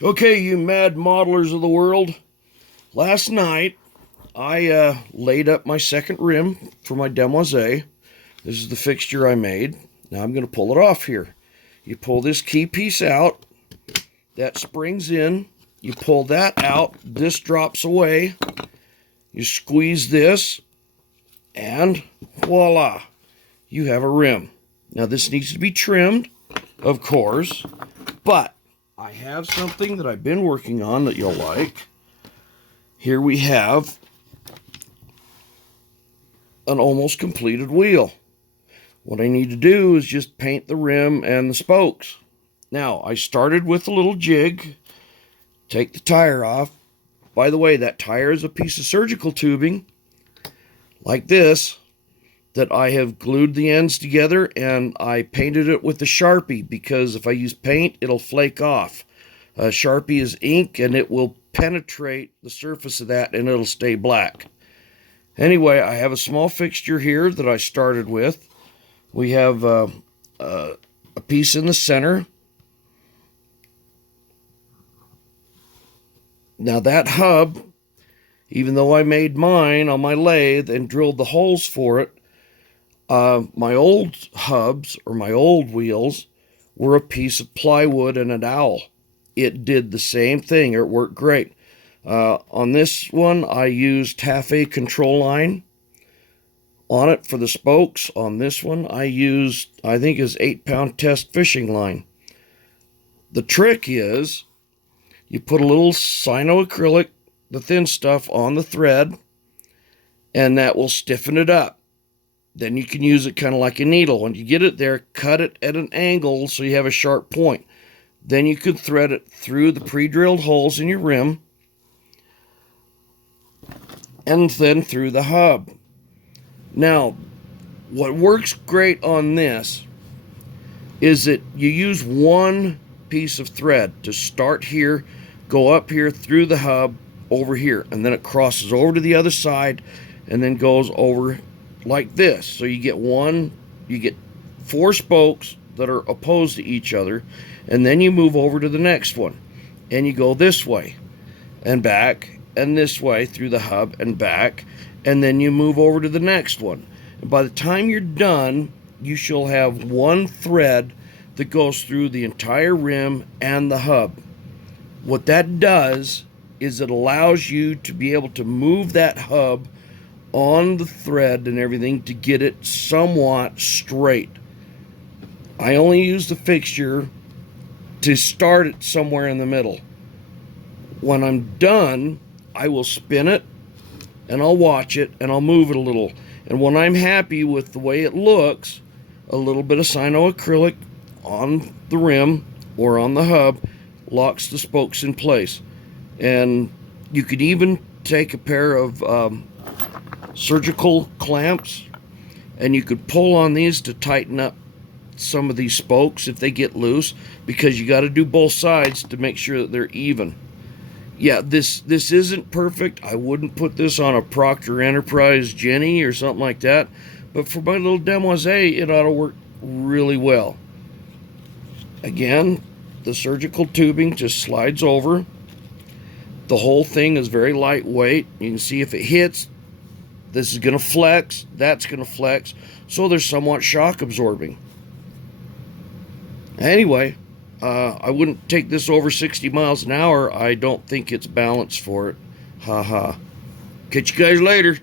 Okay, you mad modelers of the world. Last night, I laid up my second rim for my Demoiselle. This is the fixture I made. Now I'm going to pull it off here. You pull this key piece out. That springs in. You pull that out. This drops away. You squeeze this. And voila. You have a rim. Now this needs to be trimmed, of course. But I have something that I've been working on that you'll like. Here we have an almost completed wheel. What I need to do is just paint the rim and the spokes. Now, I started with a little jig. Take the tire off. By the way, that tire is a piece of surgical tubing, like this, that I have glued the ends together, and I painted it with a Sharpie because if I use paint, it'll flake off. Sharpie is ink, and it will penetrate the surface of that, and it'll stay black. Anyway, I have a small fixture here that I started with. We have a piece in the center. Now that hub, even though I made mine on my lathe and drilled the holes for it, my old hubs, or my old wheels, were a piece of plywood and a dowel. It did the same thing. It worked great. On this one, I used half a control line on it for the spokes. On this one, I used, I think, is 8-pound test fishing line. The trick is, you put a little cyanoacrylic, the thin stuff, on the thread, and that will stiffen it up. Then you can use it kind of like a needle. When you get it there, cut it at an angle so you have a sharp point. Then you could thread it through the pre-drilled holes in your rim, and then through the hub. Now, what works great on this is that you use one piece of thread to start here, go up here through the hub, over here, and then it crosses over to the other side and then goes over like this. So you get 4 spokes that are opposed to each other, and then you move over to the next one, and you go this way and back and this way through the hub and back, and then you move over to the next one. And by the time you're done, you shall have one thread that goes through the entire rim and the hub. What that does is it allows you to be able to move that hub on the thread and everything to get it somewhat straight. I only use the fixture to start it somewhere in the middle. When I'm done, I will spin it, and I'll watch it, and I'll move it a little. And when I'm happy with the way it looks, a little bit of cyanoacrylic on the rim or on the hub locks the spokes in place. And you could even take a pair of surgical clamps, and you could pull on these to tighten up some of these spokes if they get loose, because you got to do both sides to make sure that they're even. Yeah, this isn't perfect. I wouldn't put this on a Procter Enterprise Jenny or something like that, but for my little Demoiselle, it ought to work really well. Again, the surgical tubing just slides over. The whole thing is very lightweight. You can see if it hits, this is going to flex, that's going to flex, so they're somewhat shock absorbing. Anyway, I wouldn't take this over 60 miles an hour. I don't think it's balanced for it. Ha ha. Catch you guys later.